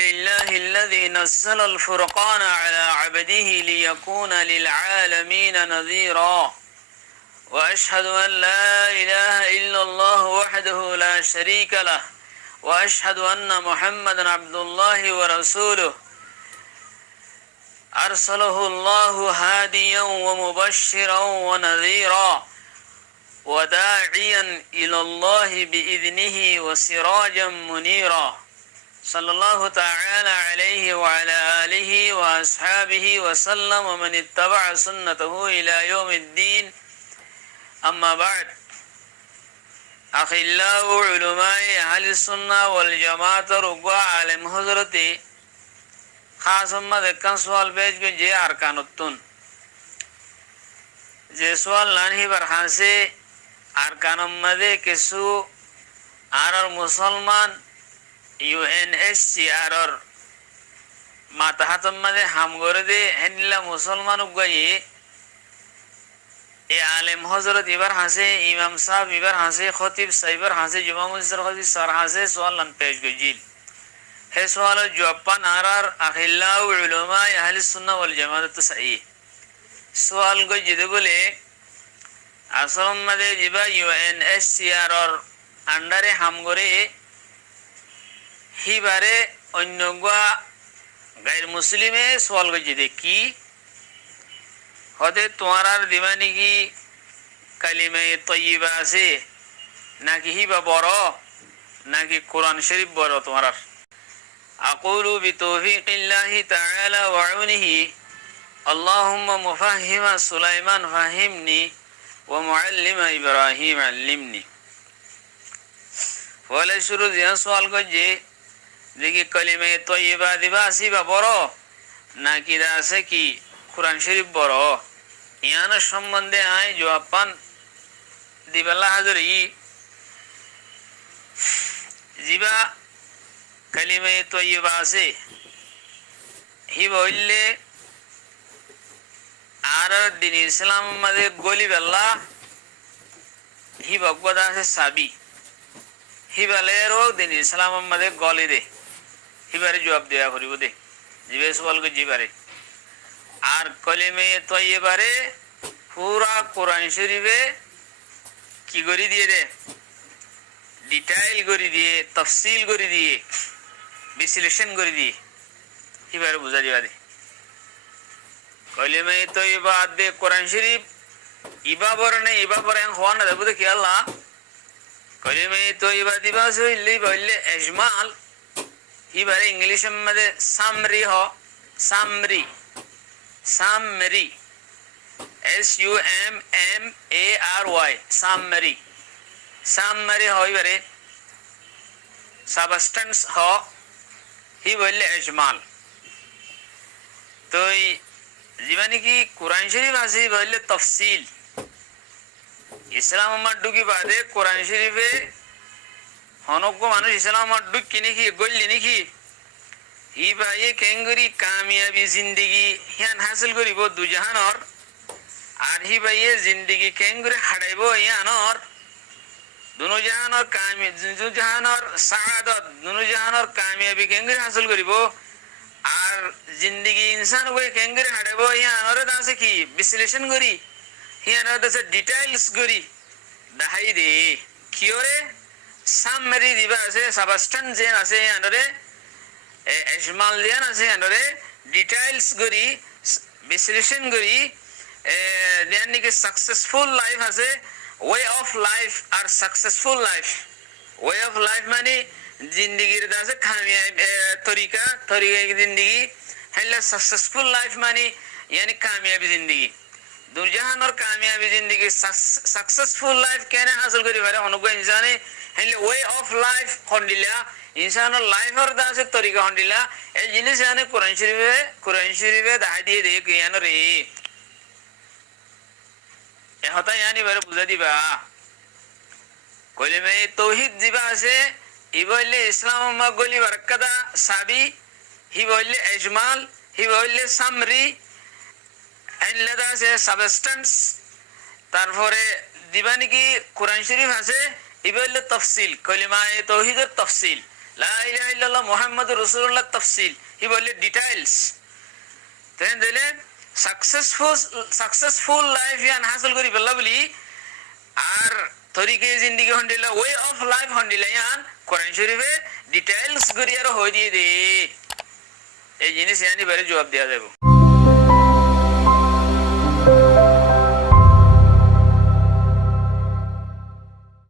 لله الذي نزل الفرقان على عبده ليكون للعالمين نذيرا وأشهد أن لا إله إلا الله وحده لا شريك له وأشهد أن محمدا عبد الله ورسوله أرسله الله هاديا ومبشرا ونذيرا وداعيا إلى الله بإذنه وسراجا منيرا صلى الله تعالى عليه وعلى آله وأصحابه وسلم ومن اتبع سنته إلى يوم الدين أما بعد أخلاء علماء أهل السنة والجماعة رقوا عالم حضرتي خاص ما ذكر سوال بيج جي أركان التون যে সোয়াল লানহি বারহাসে আরকানম মাদে কিছু আর মুসলমান UNHCR আর মাতাহাতম মাদে হাম করে দে হেনিলা মুসলমান উগাই এ আলেম হযরত ইবার হাসে ইমাম সাহেব ইবার হাসে খতিব সাইবার হাসে জুমা মসজিদ খতিব সর হাসে সোয়াল লান পেশ গজিল হে সোয়াল জওয়াব আর আখিল্লা উলামা আহলে সুন্নাহ ওয়াল জামাত সহি সোয়াল গজিদে বলে আসল মাদে জিবা UNHCR আর আন্ডারে হাম করে হিবারে অন্য গায়ের মুসলিমে সোয়াল গজিদে কি হতে তোমার আর দিবানি কি কালিমে তয়্যিবা আছে নাকি হিবা বড় নাকি কোরআন শরীফ বড় তোমার আর আকুলু বিতৌফিকিল্লাহি তাআলা ওয়া আউনিহি আল্লাহুম্মা মুফাহিমা সুলাইমান ফাহিমনি ওয়া মুআল্লিমা ইব্রাহিম আল্লিমনি ওয়ালা শুরু দিয়া সওয়াল গজে দেখি কালিমে তয়্যিবা দিবা আসিবা বড় নাকি আছে কি কোরআন শরীফ বড় ইয়ানা সম্বন্ধে আয় জবাব পান দিবাল্লা হাজরি জিবা কালিমে তয়্যিবা আছে হি বললে আর দিন ইসলাম মাঝে গলি বেল্লা হি ভগবদা আছে সাবি হি বেলেরও দিন ইসলাম মাঝে গলি দে হিবারে জবাব দেয়া করিব দে জিবে সওয়ালকে জিবারে আর কলিমে তয়্যিবারে পুরা কোরআন শরীফে কি করে দিয়ে দে ডিটেইল করে দিয়ে তাফসীল করে দিয়ে বিশ্লেষণ করে দিয়ে হিবারে বুঝা দিবা দে কলিমে তয়্যিবা দে কোরআন শরীফ ইবা বরনে হওয়া না দেবো দেখি আল্লাহ কলিমে তয়্যিবা দিবা সইলে বললে ইজমাল হিবারে ইংলিশের মধ্যে সামরি সামরি SUMMARY সামরি হইবারে সাবস্টেন্স হি বললে ইজমাল তো জীবানি কি কোরআন শরীফ আছে বললে তফসিল ইসলাম মাড্ডুকি বাদে কোরআন শরীফে হনজ্ঞ মানুষ ইসলাম মাড্ডুকি নাকি গল্লি নাকি হি ভাই কেঙ্গুরি কামিয়াবি জিন্দেগি হিয়ান হাসিল করিব দুজাহানর আর হি ভাই জিন্দেগি কেঙ্গুরি হারাইব ইয়ানর দুজাহানর সাআদত দুজাহানর কামিয়াবি কেঙ্গুরি হাসিল করিব আর জিন্দেগি ইনসান হয়ে কেঙ্গুরি হারাইব ইয়ানর আছে কি বিশ্লেষণ করি ইয়ানর আছে ডিটেইলস করি দেখাই দে কিওরে সামরি দিবা আছে সাবস্টেন্স যেন আছে ইয়ানরে ইজমাল দিয়ান আছে ইয়ানরে ডিটেইলস করি বিশ্লেষণ করি দেন নাকি সাকসেসফুল লাইফ আছে ওয়ে অফ লাইফ আর successful life way of life মানে জিন্দেগির আছে কামিয়াব তরিকা জিন্দেগি হলে সাকসেসফুল লাইফ মানে यानी कामयाबी जिंदगी दुनियान और कामयाबी जिंदगी सक्सेसफुल लाइफ केने हासिल करी बारे अनुगो इंसाने हले वे ऑफ लाइफ हंडिला इंसान और लाइफ और दासे तरीका हंडिला ए जिनिस यानी कुरान शरीफे दाई दिए दे कियान रे ए होता यानी बारे बुझा दिबा कोले में तौहीद दिबा से इबले इस्लाम मा गोली बरकदा साबी हि बोले इजमाल हि बोले सामरी আইনলেদা আছে সাবস্টেন্স তারপরে দিবানি কি কোরআন শরীফ আছে ইবলে তাফসীল কলিমায়ে তাওহীদের তাফসীল লা ইলাহা ইল্লাল্লাহ মুহাম্মাদুর রাসূলুল্লাহ তাফসিল হি বলে ডিটেইলস তেন দিলে সাকসেসফুল লাইফ ইয়ান হাসিল করি পেলা বলি আর তরিকে জিন্দেগি হন্ডিলা ওয়ে অফ লাইফ হন্ডিলা ইয়ান কোরআন শরীফে ডিটেইলস করি আর হই দিয়ে দে এই জিনিস ইয়ানি বারে জবাব দেয়া যাবে।